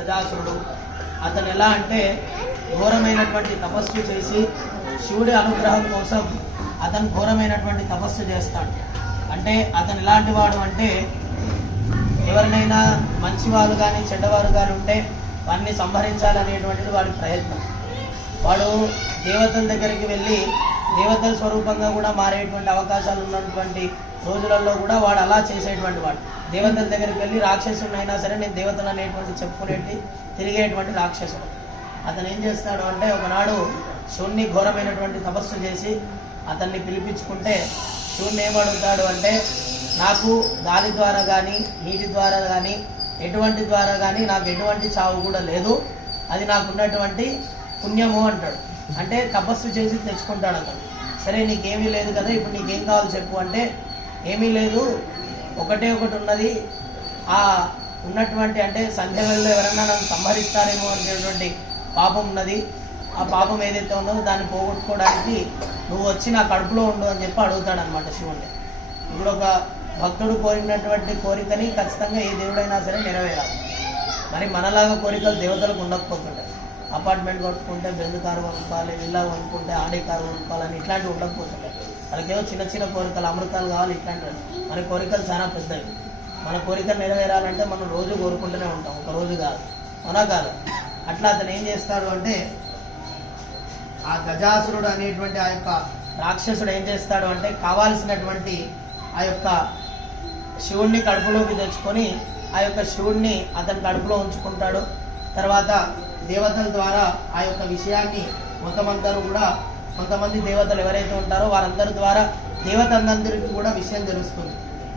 గజాసురుడు. అతను ఎలా అంటే ఘోరమైనటువంటి తపస్సు చేసి శివుడి అనుగ్రహం కోసం అతను ఘోరమైనటువంటి తపస్సు చేస్తాడు. అంటే అతను ఎలాంటి వాడు అంటే ఎవరినైనా మంచివారు కానీ చెడ్డవారు కానీ ఉంటే వారిని సంహరించాలనేటువంటిది వాడి ప్రయత్నం. వాడు దేవతల దగ్గరికి వెళ్ళి దేవతల స్వరూపంగా కూడా మారేటువంటి అవకాశాలు ఉన్నటువంటి రోజులలో కూడా వాడు అలా చేసేటువంటి వాడు. దేవతల దగ్గరికి వెళ్ళి రాక్షసుడు అయినా సరే నేను దేవతలు అనేటువంటి చెప్పుకునేటి తిరిగేటువంటి రాక్షసుడు. అతను ఏం చేస్తాడు అంటే ఒకనాడు శివుణ్ణి ఘోరమైనటువంటి తపస్సు చేసి అతన్ని పిలిపించుకుంటే శివుణ్ణి ఏమడుగుతాడు అంటే నాకు గాలి ద్వారా కానీ నీటి ద్వారా కానీ ఎటువంటి ద్వారా కానీ నాకు ఎటువంటి చావు కూడా లేదు. అది నాకు ఉన్నటువంటి పుణ్యము అంటాడు. అంటే తపస్సు చేసి తెచ్చుకుంటాడు అతను. సరే నీకేమీ లేదు కదా ఇప్పుడు నీకేం కావాలో చెప్పు అంటే ఏమీ లేదు ఒకటే ఒకటి ఉన్నది. ఆ ఉన్నటువంటి అంటే సంఘాలలో ఎవరన్నా నన్ను సంహరిస్తారేమో అనేటువంటి పాపం ఉన్నది. ఆ పాపం ఏదైతే ఉన్నదో దాన్ని పోగొట్టుకోవడానికి నువ్వు వచ్చి నా కడుపులో ఉండు అని చెప్పి అడుగుతాడు అనమాట శివుణ్ణి. ఇప్పుడు ఒక భక్తుడు కోరినటువంటి కోరికని ఖచ్చితంగా ఏ దేవుడైనా సరే నెరవేరాలి. మరి మనలాగా కోరికలు దేవతలకు ఉండకపోతుంటాయి అపార్ట్మెంట్ కొట్టుకుంటే బెందు కారు కొనుక్కోవాలి ఇల్లా కొనుక్కుంటే ఆడే కారు కొనుక్కోవాలని ఇట్లాంటివి ఉండకపోతుంటాయి వాళ్ళకేమో చిన్న చిన్న కోరికలు అమృతాలు కావాలి ఇట్లాంటివి. మన కోరికలు చాలా పెద్దవి. మన కోరికలు నెరవేరాలంటే మనం రోజు కోరుకుంటూనే ఉంటాం. ఒక రోజు కాదు. అవునా కాదు? అట్లా అతను ఏం చేస్తాడు అంటే ఆ గజాసురుడు అనేటువంటి ఆ యొక్క రాక్షసుడు ఏం చేస్తాడు అంటే కావాల్సినటువంటి ఆ యొక్క శివుణ్ణి కడుపులోకి తెచ్చుకొని ఆ యొక్క శివుణ్ణి అతని కడుపులో ఉంచుకుంటాడు. తర్వాత దేవతల ద్వారా ఆ యొక్క విషయాన్ని మొత్తం అందరూ కూడా కొంతమంది దేవతలు ఎవరైతే ఉంటారో వారందరి ద్వారా దేవతలందరికీ కూడా విషయం తెలుస్తుంది.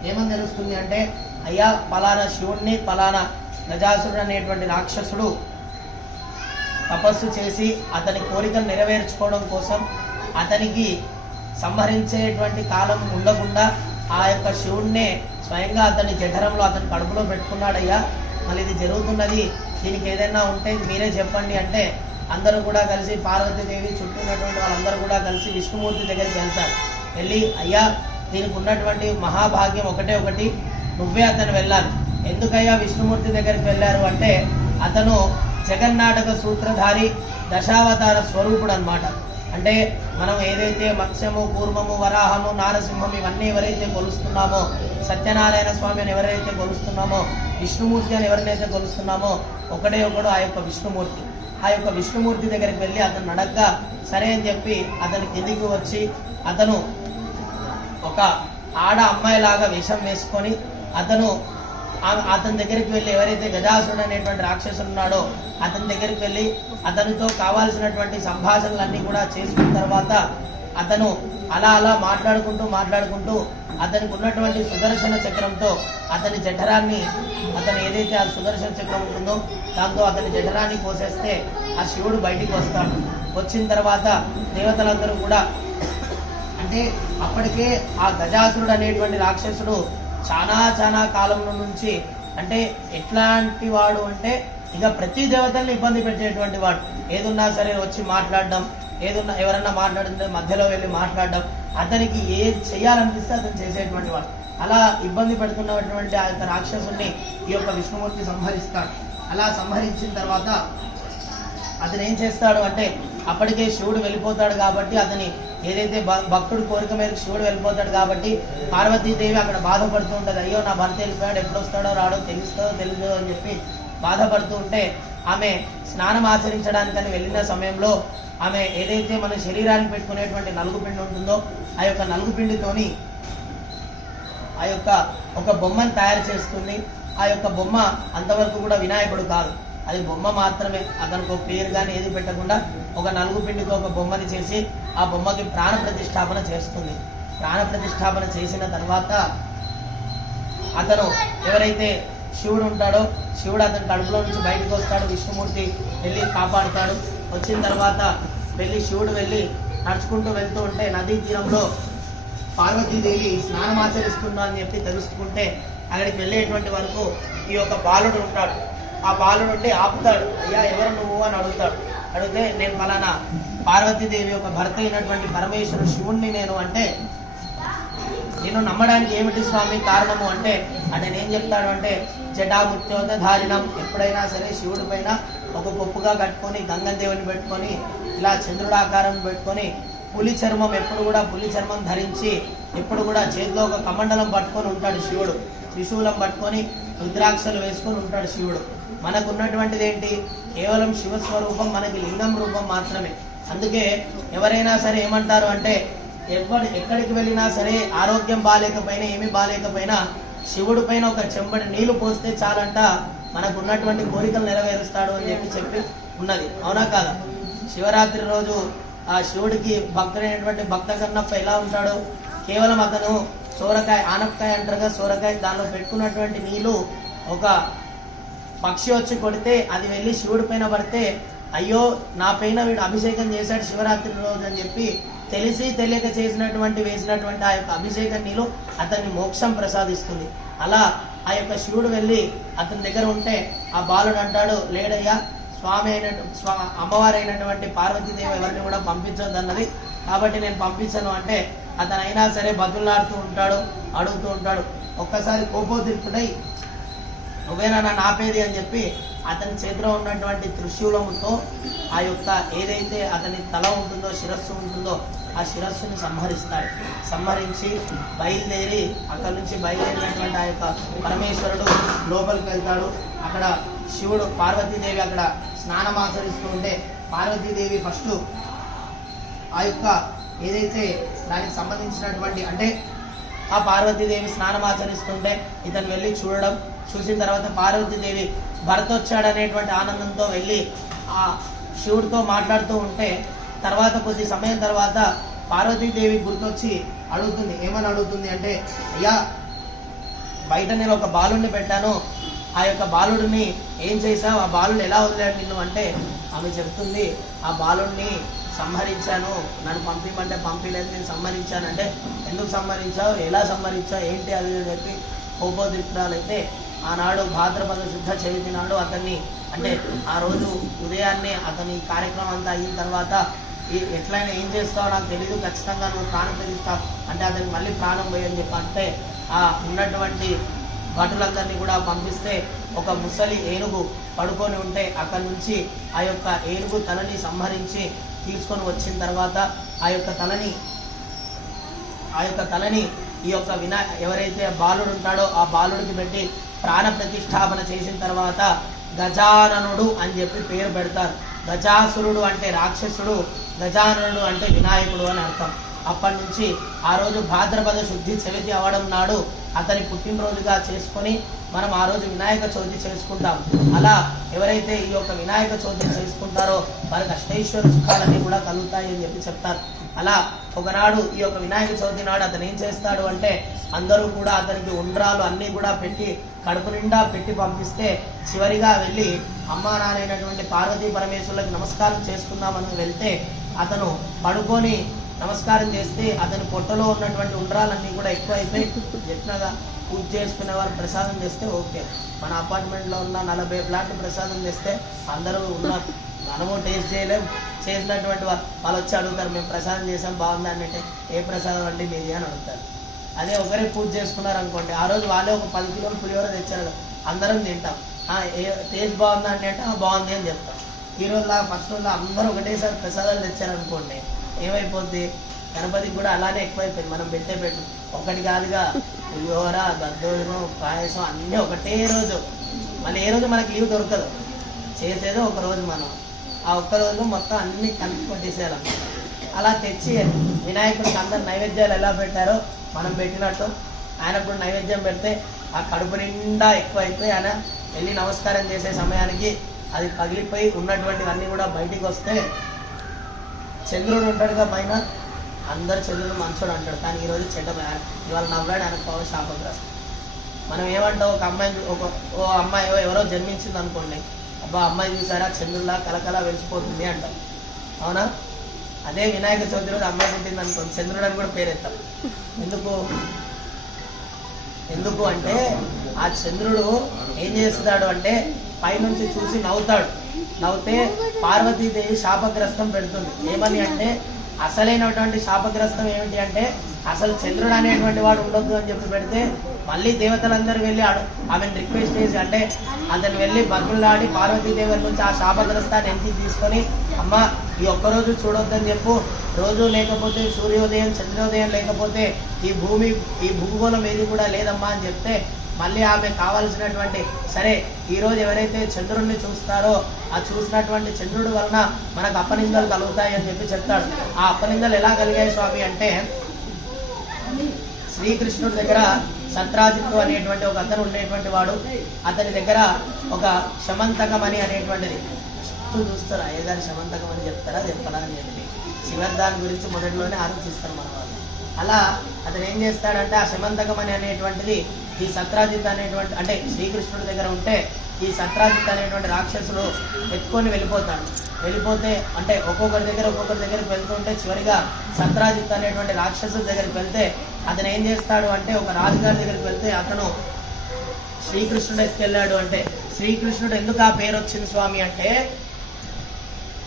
ఏమని తెలుస్తుంది అంటే అయ్యా పలానా శివుణ్ణి పలానా గజాసురుడు అనేటువంటి రాక్షసుడు తపస్సు చేసి అతని కోరికలు నెరవేర్చుకోవడం కోసం అతనికి సంహరించేటువంటి కాలం ఉండకుండా ఆ యొక్క శివుణ్ణే స్వయంగా అతని జఠరంలో అతని కడుపులో పెట్టుకున్నాడయ్యా. మళ్ళీ ఇది జరుగుతున్నది దీనికి ఏదైనా ఉంటే మీరే చెప్పండి అంటే అందరూ కూడా కలిసి పార్వతీదేవి చుట్టూ ఉన్నటువంటి వాళ్ళందరూ కూడా కలిసి విష్ణుమూర్తి దగ్గరికి వెళ్తారు. వెళ్ళి అయ్యా దీనికి ఉన్నటువంటి మహాభాగ్యం ఒకటే ఒకటి. నువ్వే అతను వెళ్ళాలి. ఎందుకయ్యా విష్ణుమూర్తి దగ్గరికి వెళ్ళారు? అంటే అతను జగన్నాటక సూత్రధారి దశావతార స్వరూపుడు అనమాట అంటే మనం ఏదైతే మత్స్యము కూర్మము వరాహము నారసింహం ఇవన్నీ ఎవరైతే కొలుస్తున్నామో సత్యనారాయణ స్వామి అని ఎవరైతే కొలుస్తున్నామో విష్ణుమూర్తి అని ఎవరినైతే కొలుస్తున్నామో ఒకడే ఒకడు ఆ యొక్క విష్ణుమూర్తి. ఆ యొక్క విష్ణుమూర్తి దగ్గరికి వెళ్ళి అతను అడగ్గా సరే అని చెప్పి అతని కిందికి వచ్చి అతను ఒక ఆడ అమ్మాయిలాగా వేషం వేసుకొని అతను అతని దగ్గరికి వెళ్ళి ఎవరైతే గజాసుడు అనేటువంటి రాక్షసుడు ఉన్నాడో అతని దగ్గరికి వెళ్ళి అతనితో కావాల్సినటువంటి సంభాషణలన్నీ కూడా చేసుకున్న తర్వాత అతను అలా అలా మాట్లాడుకుంటూ మాట్లాడుకుంటూ అతనికి ఉన్నటువంటి సుదర్శన చక్రంతో అతని జఠరాన్ని అతను ఏదైతే ఆ సుదర్శన చక్రం ఉంటుందో దాంతో అతని జఠరాన్ని కోసేస్తే ఆ శివుడు బయటికి వస్తాడు. వచ్చిన తర్వాత దేవతలందరూ కూడా అంటే అప్పటికే ఆ గజాసురుడు అనేటువంటి రాక్షసుడు చాలా చాలా కాలం నుంచి అంటే ఎట్లాంటి వాడు అంటే ఇక ప్రతి దేవతల్ని ఇబ్బంది పెట్టేటువంటి వాడు. ఏదున్నా సరే వచ్చి మాట్లాడడం ఏదున్నా ఎవరన్నా మాట్లాడితే మధ్యలో వెళ్ళి మాట్లాడడం అతనికి ఏది చేయాలనిపిస్తే అతను చేసేటువంటి వాడు. అలా ఇబ్బంది పెడుతున్నటువంటి ఆ యొక్క రాక్షసుని ఈ యొక్క విష్ణుమూర్తి సంహరిస్తాడు. అలా సంహరించిన తర్వాత అతను ఏం చేస్తాడు అంటే అప్పటికే శివుడు వెళ్ళిపోతాడు కాబట్టి అతని ఏదైతే భ- భక్తుడు కోరిక మేరకు శివుడు వెళ్ళిపోతాడు కాబట్టి పార్వతీదేవి అక్కడ బాధపడుతూ ఉంటుంది. అయ్యో నా భర్త వెళ్ళిపోయాడు ఎప్పుడు వస్తాడో రాడో తెలుస్తుందో తెలియదో అని చెప్పి బాధపడుతూ ఉంటే ఆమె స్నానం ఆచరించడానికని వెళ్ళిన సమయంలో ఆమె ఏదైతే మన శరీరానికి పెట్టుకునేటువంటి నలుగు పిండి ఉంటుందో ఆ యొక్క నలుగు పిండితోని ఆ యొక్క ఒక బొమ్మను తయారు చేస్తుంది. ఆ యొక్క బొమ్మ అంతవరకు కూడా వినాయకుడు కాదు. అది బొమ్మ మాత్రమే. అతనికి ఒక పేరు కానీ ఏది పెట్టకుండా ఒక నలుగు పిండితో ఒక బొమ్మని చేసి ఆ బొమ్మకి ప్రాణ ప్రతిష్టాపన చేస్తుంది. ప్రాణ ప్రతిష్టాపన చేసిన తర్వాత అతను ఎవరైతే శివుడు ఉంటాడో శివుడు అతని కడుపులో నుంచి బయటకు వస్తాడు విష్ణుమూర్తి వెళ్ళి కాపాడుతాడు. వచ్చిన తర్వాత వెళ్ళి శివుడు వెళ్ళి నడుచుకుంటూ వెళ్తూ ఉంటే నదీ తీరంలో పార్వతీదేవి స్నానం ఆచరిస్తున్నాను అని చెప్పి తెలుసుకుంటే అక్కడికి వెళ్ళేటువంటి వరకు ఈ యొక్క బాలుడు ఉంటాడు. ఆ బాలుడు ఉండి ఆపుతాడు. అయ్యా ఎవరు నువ్వు? అని అడుగుతాడు. అడిగితే నేను ఫలానా పార్వతీదేవి యొక్క భర్త అయినటువంటి పరమేశ్వరుడు శివుణ్ణి నేను అంటే నేను నమ్మడానికి ఏమిటి స్వామి కారణము అంటే అతను ఏం చెప్తాడు అంటే జటాముత్యోధారిణం ఎప్పుడైనా సరే శివుడి పైన ఒక కొప్పుగా కట్టుకొని గంగదేవుని పెట్టుకొని ఇలా చంద్రుడు ఆకారం పెట్టుకొని పులి చర్మం ఎప్పుడు కూడా పులి చర్మం ధరించి ఎప్పుడు కూడా చేతిలో ఒక కమండలం పట్టుకొని ఉంటాడు శివుడు. త్రిశూలం పట్టుకొని రుద్రాక్షలు వేసుకొని ఉంటాడు శివుడు. మనకు ఉన్నటువంటిది ఏంటి? కేవలం శివస్వరూపం మనకి లింగం రూపం మాత్రమే. అందుకే ఎవరైనా సరే ఏమంటారు అంటే ఎవరు ఎక్కడికి వెళ్ళినా సరే ఆరోగ్యం బాగాలేకపోయినా ఏమీ బాగాలేకపోయినా శివుడి పైన ఒక చెంబడి నీళ్ళు పోస్తే చాలంట మనకు ఉన్నటువంటి కోరికలు నెరవేరుస్తాడు అని చెప్పి చెప్పి ఉన్నది. అవునా కాదా? శివరాత్రి రోజు ఆ శివుడికి భక్తుడైనటువంటి భక్త కన్నప్ప ఎలా ఉంటాడు? కేవలం అతను సోరకాయ ఆనపకాయ అంటారుగా సోరకాయ దానిలో పెట్టుకున్నటువంటి నీళ్ళు ఒక పక్షి వచ్చి కొడితే అది వెళ్ళి శివుడి పైన పడితే అయ్యో నా పైన వీడు అభిషేకం చేశాడు శివరాత్రి రోజు అని చెప్పి తెలిసి తెలియక చేసినటువంటి వేసినటువంటి ఆ యొక్క అభిషేకం నీళ్ళు అతన్ని మోక్షం ప్రసాదిస్తుంది. అలా ఆ యొక్క శివుడు వెళ్ళి అతని దగ్గర ఉంటే ఆ బాలుడు అంటాడు లేడయ్యా స్వామి అయిన స్వా అమ్మవారు అయినటువంటి పార్వతీదేవి ఎవరిని కూడా పంపించొద్దు అన్నది కాబట్టి నేను పంపించను. అంటే అతను అయినా సరే బతులాడుతూ ఉంటాడు అడుగుతూ ఉంటాడు. ఒక్కసారి కోపోద్రిక్తుడై నువ్వేనా నన్ను ఆపేది? అని చెప్పి అతని చేతిలో ఉన్నటువంటి త్రిశూలముతో ఆ యొక్క ఏదైతే అతని తల ఉంటుందో శిరస్సు ఉంటుందో ఆ శిరస్సుని సంహరిస్తాడు. సంహరించి బయలుదేరి అక్కడి నుంచి బయలుదేరినటువంటి ఆ యొక్క పరమేశ్వరుడు లోపలికి వెళ్తాడు. అక్కడ శివుడు పార్వతీదేవి అక్కడ స్నానం ఆచరిస్తూ ఉంటే పార్వతీదేవి ఫస్ట్ ఆ యొక్క ఏదైతే దానికి సంబంధించినటువంటి అంటే ఆ పార్వతీదేవి స్నానం ఆచరిస్తుంటే ఇతను వెళ్ళి చూడడం చూసిన తర్వాత పార్వతీదేవి భరత వచ్చాడనేటువంటి ఆనందంతో వెళ్ళి ఆ శివుడితో మాట్లాడుతూ ఉంటే తర్వాత కొద్ది సమయం తర్వాత పార్వతీదేవి గుర్తొచ్చి అడుగుతుంది ఏమని అడుగుతుంది అంటే అయ్యా బయట నేను ఒక బాలుడిని పెట్టాను. ఆ యొక్క బాలుడిని ఏం చేశావు? ఆ బాలుడు ఎలా వదిలాడు నిన్ను? అంటే ఆమె చెప్తుంది ఆ బాలుడిని సంహరించాను. నన్ను పంపిమంటే పంపిలేదు నేను సంహరించాను. అంటే ఎందుకు సంహరించావు? ఎలా సంహరించావు? ఏంటి అది? చెప్పి అని చెప్పి ఆనాడు భాద్రపద శుద్ధ చవితి నాడు అతన్ని అంటే ఆ రోజు ఉదయాన్నే అతని కార్యక్రమం అంతా అయిన తర్వాత ఎట్లయినా ఏం చేస్తావో నాకు తెలియదు ఖచ్చితంగా నువ్వు ప్రాణం తెగిస్తావు. అంటే అతనికి మళ్ళీ ప్రాణం పోయని చెప్పి అంటే ఆ ఉన్నటువంటి భటులందరినీ కూడా పంపిస్తే ఒక ముసలి ఏనుగు పడుకొని ఉంటే అక్కడి నుంచి ఆ యొక్క ఏనుగు తలని సంహరించి తీసుకొని వచ్చిన తర్వాత ఆ యొక్క తలని ఆ యొక్క తలని ఈ యొక్క వినా ఎవరైతే బాలుడు ఉంటాడో ఆ బాలుడికి పెట్టి ప్రాణ ప్రతిష్టాపన చేసిన తర్వాత గజాననుడు అని చెప్పి పేరు పెడతారు. గజాసురుడు అంటే రాక్షసుడు గజానుడు అంటే వినాయకుడు అని అర్థం. అప్పటి నుంచి ఆ రోజు భాద్రపద శుద్ధి చవితి అవడం నాడు అతని పుట్టినరోజుగా చేసుకొని మనం ఆ రోజు వినాయక చవితి చేసుకుంటాం. అలా ఎవరైతే ఈ యొక్క వినాయక చవితి చేసుకుంటారో వారికి అష్టైశ్వర సుఖాలన్నీ కూడా కలుగుతాయి అని చెప్పి చెప్తారు. అలా ఒకనాడు ఈ యొక్క వినాయక చవితి నాడు అతను ఏం చేస్తాడు అంటే అందరూ కూడా అతనికి ఉండ్రాలు అన్నీ కూడా పెట్టి కడుపు నిండా పెట్టి పంపిస్తే చివరిగా వెళ్ళి అమ్మ నాన్నైనటువంటి పార్వతీ పరమేశ్వరులకు నమస్కారం చేసుకుందామని వెళ్తే అతను పడుకొని నమస్కారం చేస్తే అతని పొట్టలో ఉన్నటువంటి ఉండ్రాలన్నీ కూడా ఎక్కువ అయిపోయి పూజ చేసుకునే వారు ప్రసాదం చేస్తే ఓకే. మన అపార్ట్మెంట్లో ఉన్న నలభై ప్లాట్లు ప్రసాదం చేస్తే అందరూ ఉన్న మనము టేస్ట్ చేయలేం. చేసినటువంటి వాళ్ళు వచ్చి అడుగుతారు మేము ప్రసాదం చేసాం బాగుంది అని అంటే ఏ ప్రసాదం అండి మీది? అని అడుగుతారు. అదే ఒకరే పూజ చేసుకున్నారు అనుకోండి ఆ రోజు వాళ్ళే ఒక పది కిలోలు పులిహోర తెచ్చారు అందరం తింటాం. టేస్ట్ బాగుందా అని అంటే బాగుంది అని చెప్తాం. ఈ రోజులా ఫస్ట్ రోజు అందరూ ఒకటేసారి ప్రసాదాలు తెచ్చారనుకోండి ఏమైపోద్ది? గణపతికి కూడా అలానే ఎక్కువైపోయింది. మనం పెట్టే పెట్టు ఒకటి కాదుగా. పులిహోర దద్దోజనం పాయసం అన్నీ ఒకటే రోజు. మళ్ళీ ఏ రోజు మనకి లీవ్ దొరకదు. చేసేదో ఒక రోజు మనం. ఆ ఒక్క రోజు మొత్తం అన్ని కలిపి కొట్టేసేయాలన్నమాట అలా తెచ్చి వినాయకుడికి అందరు నైవేద్యాలు ఎలా పెట్టారో మనం పెట్టినట్టు. ఆయన కూడా నైవేద్యం పెడితే ఆ కడుపు నిండా ఎక్కువ అయిపోయి ఆయన వెళ్ళి నమస్కారం చేసే సమయానికి అది పగిలిపోయి ఉన్నటువంటివన్నీ కూడా బయటికి వస్తే చంద్రుడు ఉంటాడుగా పైన? అందరు చంద్రుడు మంచోడు అంటాడు. కానీ ఈరోజు చెడ్డ ఇవాళ నవ్వాడు ఆయనకు పవర్ శాపగ్రస్తం. మనం ఏమంటాం? ఒక అమ్మాయి ఒక ఓ అమ్మాయి ఎవరో జన్మించింది అనుకోండి. అబ్బా అమ్మాయి చూసారా? చంద్రులా కలకల వెలిసిపోతుంది అంటాం. అవునా? అదే వినాయక చవితి రోజు అమ్మాయి పుట్టింది అనుకోండి. చంద్రుడు అని కూడా పేరెత్తాం. ఎందుకు? ఎందుకు అంటే ఆ చంద్రుడు ఏం చేస్తాడు అంటే పైనుంచి చూసి నవ్వుతాడు. నవ్వుతే పార్వతీదేవి శాపగ్రస్తం పెడుతుంది. ఏమని అంటే అసలైనటువంటి శాపగ్రస్తం ఏమిటి అంటే అసలు చంద్రుడు అనేటువంటి వాడు ఉండొద్దు అని చెప్పి పెడితే మళ్ళీ దేవతలందరూ వెళ్ళి ఆమెను రిక్వెస్ట్ చేసి అంటే అతను వెళ్ళి బతులాడి పార్వతీదేవి నుంచి ఆ శాపగ్రస్తాన్ని ఎంటికి తీసుకొని అమ్మ ఈ ఒక్కరోజు చూడొద్దని చెప్పు. రోజు లేకపోతే సూర్యోదయం చంద్రోదయం లేకపోతే ఈ భూమి ఈ భూగోళం ఏది కూడా లేదమ్మా అని చెప్తే మళ్ళీ ఆమె కావాల్సినటువంటి సరే ఈరోజు ఎవరైతే చంద్రుడిని చూస్తారో ఆ చూసినటువంటి చంద్రుడి వలన మనకు అపనిందలు కలుగుతాయి అని చెప్పి చెప్తాడు. ఆ అపనిందలు ఎలా కలిగాయి స్వామి అంటే శ్రీకృష్ణుడి దగ్గర సత్రాజిత్తు అనేటువంటి ఒక అతను ఉండేటువంటి వాడు. అతని దగ్గర ఒక శమంతకం అని అనేటువంటిది. చుట్టూ చూస్తారా? ఏదాని శమంతకం అని చెప్తారా? చెప్పరా అని చెప్పి. చివరి దాని గురించి మొదటిలోనే ఆలోచిస్తారు మన వాళ్ళు. అలా అతను ఏం చేస్తాడంటే ఆ శమంతకం అని అనేటువంటిది ఈ సత్రాజిత్ అనేటువంటి అంటే శ్రీకృష్ణుడి దగ్గర ఉంటే ఈ సత్రాజిత్ అనేటువంటి రాక్షసుడు ఎత్తుకొని వెళ్ళిపోతాడు. వెళ్ళిపోతే అంటే ఒక్కొక్కరి దగ్గర ఒక్కొక్కరి దగ్గరికి వెళ్తుంటే చివరిగా సత్రాజిత్ అనేటువంటి రాక్షసుడి దగ్గరికి వెళ్తే అతను ఏం చేస్తాడు అంటే ఒక రాజుగారి దగ్గరికి వెళ్తే అతను శ్రీకృష్ణుడు ఎత్తుకెళ్ళాడు అంటే శ్రీకృష్ణుడు ఎందుకు ఆ పేరు వచ్చింది స్వామి? అంటే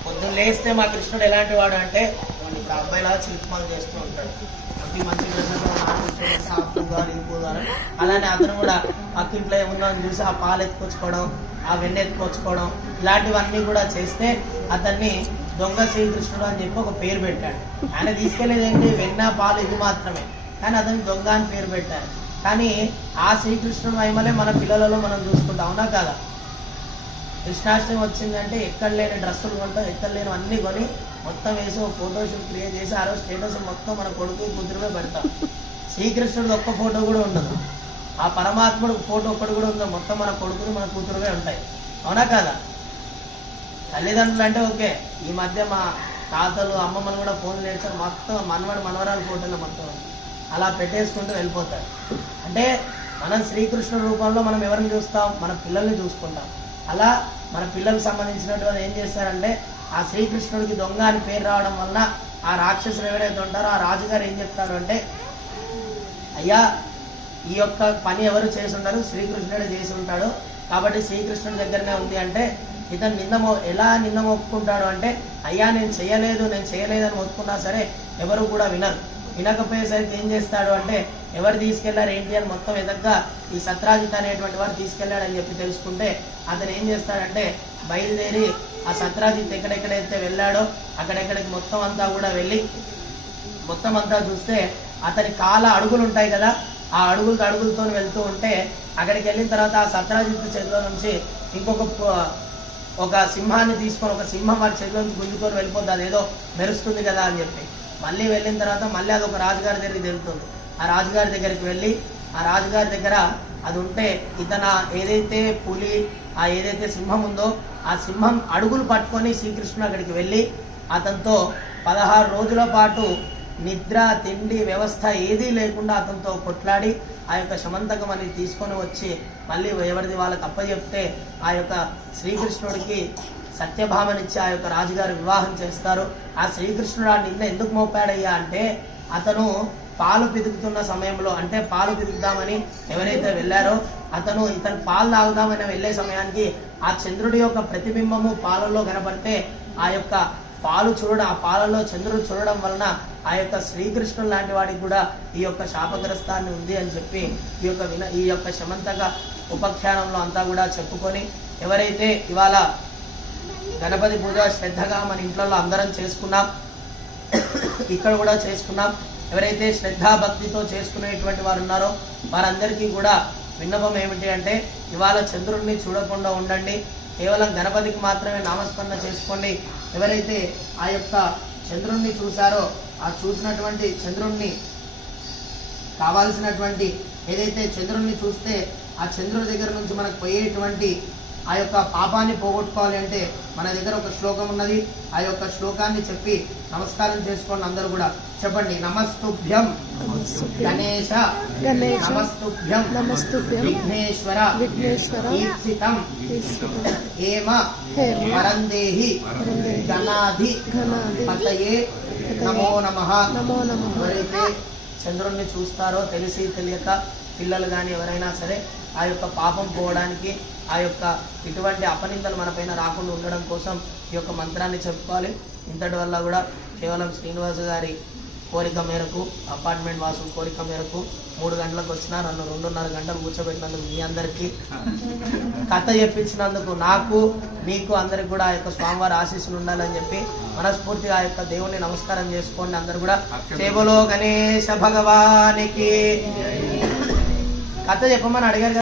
పొద్దున్న లేస్తే మా కృష్ణుడు ఎలాంటి వాడు? అంటే ఇప్పుడు అబ్బాయిలా చిలుకుమాలు చేస్తూ ఉంటాడు. అవి మంచి అలానే అతను కూడా అక్కింట్లో ఏముందని చూసి ఆ పాలు ఎత్తుకొచ్చుకోవడం ఆ వెన్న ఎత్తుకొచ్చుకోవడం ఇలాంటివన్నీ కూడా చేస్తే అతన్ని దొంగ శ్రీకృష్ణుడు అని చెప్పి ఒక పేరు పెట్టాడు. ఆయన తీసుకెళ్ళేది ఏంటి? వెన్న పాలు ఇది మాత్రమే. కానీ అతని దొంగ అని పేరు పెట్టారు. కానీ ఆ శ్రీకృష్ణుడు మహిమలే మన పిల్లలలో మనం చూసుకుంటాం. అవునా కదా? కృష్ణాష్టమి వచ్చిందంటే ఎక్కడ లేని డ్రెస్సులు కొంటాం ఎక్కడ లేని అన్ని కొని మొత్తం వేసి ఒక క్రియేట్ చేసి ఆ రోజు స్టేటస్ మొత్తం మన కొడుకు కూతురుమే పెడతాం. శ్రీకృష్ణుడు ఒక్క ఫోటో కూడా ఉండదు. ఆ పరమాత్ముడు ఫోటో ఒక్కటి కూడా ఉండదు. మొత్తం మన కొడుకులు మన కూతురువే ఉంటాయి. అవునా కాదా? తల్లిదండ్రులు అంటే ఓకే. ఈ మధ్య మా తాతలు అమ్మమ్మలు కూడా ఫోన్ నేర్చారు మొత్తం మనవడు మనవరాలు ఫోటోలు మొత్తం. అలా పెట్టేసుకుంటూ వెళ్ళిపోతారు అంటే మనం శ్రీకృష్ణుడు రూపంలో మనం ఎవరిని చూస్తాం? మన పిల్లల్ని చూసుకుంటాం. అలా మన పిల్లలకు సంబంధించినటువంటి ఏం చేస్తారంటే ఆ శ్రీకృష్ణుడికి దొంగ అని పేరు రావడం వల్ల ఆ రాక్షసులు ఎవరైతే ఉంటారో ఆ రాజుగారు ఏం చెప్తారు అంటే అయ్యా ఈ యొక్క పని ఎవరు చేసి ఉంటారు శ్రీకృష్ణుడే చేసి ఉంటాడు కాబట్టి శ్రీకృష్ణుడి దగ్గరనే ఉంది అంటే ఇతను నిందమో ఎలా నింద మొక్కుకుంటాడు అంటే అయ్యా నేను చేయలేదు నేను చేయలేదని మొక్కుకున్నా సరే ఎవరు కూడా వినరు. వినకపోయేసరికి ఏం చేస్తాడు అంటే ఎవరు తీసుకెళ్ళారు ఏంటి అని మొత్తం ఎదగ్గా ఈ సత్రాజిత్ అనేటువంటి వారు తీసుకెళ్ళాడని చెప్పి తెలుసుకుంటే అతను ఏం చేస్తాడంటే బయలుదేరి ఆ సత్రాజిత్ ఎక్కడెక్కడైతే వెళ్ళాడో అక్కడెక్కడికి మొత్తం అంతా కూడా వెళ్ళి మొత్తం అంతా చూస్తే అతని కాల అడుగులు ఉంటాయి కదా ఆ అడుగులతో అడుగులతో వెళ్తూ ఉంటే అక్కడికి వెళ్ళిన తర్వాత ఆ సత్రాజిత్ చేతిలో నుంచి ఇంకొక ఒక సింహాన్ని తీసుకొని ఒక సింహం వాడి చేతిలో నుంచి గుంజుకొని వెళ్ళిపోద్ది అదేదో మెరుస్తుంది కదా అని చెప్పి. మళ్ళీ వెళ్ళిన తర్వాత మళ్ళీ అది ఒక రాజుగారి దగ్గరికి వెళ్తుంది ఆ రాజుగారి దగ్గరికి వెళ్ళి ఆ రాజుగారి దగ్గర అది ఉంటే ఇతన ఏదైతే పులి ఆ ఏదైతే సింహం ఉందో ఆ సింహం అడుగులు పట్టుకొని శ్రీకృష్ణుడు అక్కడికి వెళ్ళి అతనితో పదహారు రోజుల పాటు నిద్ర తిండి వ్యవస్థ ఏదీ లేకుండా అతనితో కొట్లాడి ఆ యొక్క శమంతకం అనేది తీసుకొని వచ్చి మళ్ళీ ఎవరిది వాళ్ళకి అప్పచెప్తే ఆ యొక్క శ్రీకృష్ణుడికి సత్యభామనిచ్చి ఆ యొక్క రాజుగారు వివాహం చేస్తారు. ఆ శ్రీకృష్ణుడు ఆ నిన్న ఎందుకు మోపాడయ్యా అంటే అతను పాలు పితుకుతున్న సమయంలో అంటే పాలు పితుకుదామని ఎవరైతే వెళ్ళారో అతను ఇతను పాలు తాగుదామని వెళ్ళే సమయానికి ఆ చంద్రుడి యొక్క ప్రతిబింబము పాలల్లో కనపడితే ఆ యొక్క పాలు చూడడం ఆ పాలలో చంద్రుడు చూడడం వలన ఆ యొక్క శ్రీకృష్ణుడు లాంటి వాడికి కూడా ఈ యొక్క శాపగ్రస్తాన్ని ఉంది అని చెప్పి ఈ యొక్క విన ఈ యొక్క శమంతక ఉపఖ్యానంలో అంతా కూడా చెప్పుకొని ఎవరైతే ఇవాళ గణపతి పూజ శ్రద్ధగా మన ఇంట్లో అందరం చేసుకున్నాం ఇక్కడ కూడా చేసుకున్నాం ఎవరైతే శ్రద్ధా భక్తితో చేసుకునేటువంటి వారు ఉన్నారో వారందరికీ కూడా విన్నపం ఏమిటి అంటే ఇవాళ చంద్రుడిని చూడకుండా ఉండండి. కేవలం గణపతికి మాత్రమే నామస్మరణ చేసుకోండి. ఎవరైతే ఆ యొక్క చంద్రుణ్ణి చూశారో ఆ చూసినటువంటి చంద్రుణ్ణి కావాల్సినటువంటి ఏదైతే చంద్రుణ్ణి చూస్తే ఆ చంద్రుడి దగ్గర నుంచి మనకు పోయేటువంటి ఆ యొక్క పాపాన్ని పోగొట్టుకోవాలి అంటే మన దగ్గర ఒక శ్లోకం ఉన్నది. ఆ యొక్క శ్లోకాన్ని చెప్పి నమస్కారం చేసుకోండి అందరూ కూడా. చెప్పండి నమస్తుభ్యం. గణేశ. నమస్తుభ్యం. నమస్తుభ్యం. విఘ్నేశ్వర. హేమ. వరందేహి. గణాధి పతయే. నమో నమః. నమో నమః. ఎవరైతే చంద్రుణ్ణి చూస్తారో తెలిసి తెలియక పిల్లలు కానీ ఎవరైనా సరే ఆ యొక్క పాపం పోవడానికి ఆ యొక్క ఇటువంటి అపనిందలు మన పైన రాకుండా ఉండడం కోసం ఈ యొక్క మంత్రాన్ని చెప్పుకోవాలి. ఇంతటి వల్ల కూడా కేవలం శ్రీనివాస్ గారి కోరిక మేరకు అపార్ట్మెంట్ వాసు కోరిక మేరకు మూడు గంటలకు వచ్చినా నన్ను రెండున్నర గంటలు కూర్చోబెట్టినందుకు మీ అందరికీ కథ చెప్పించినందుకు నాకు మీకు అందరికి కూడా ఆ యొక్క స్వామివారి ఆశీస్సులు ఉండాలని చెప్పి మనస్ఫూర్తిగా ఆ యొక్క దేవుణ్ణి నమస్కారం చేసుకోండి. అందరు కూడా సేవలో గణేశ భగవానికి. కథ చెప్పమని అడిగారు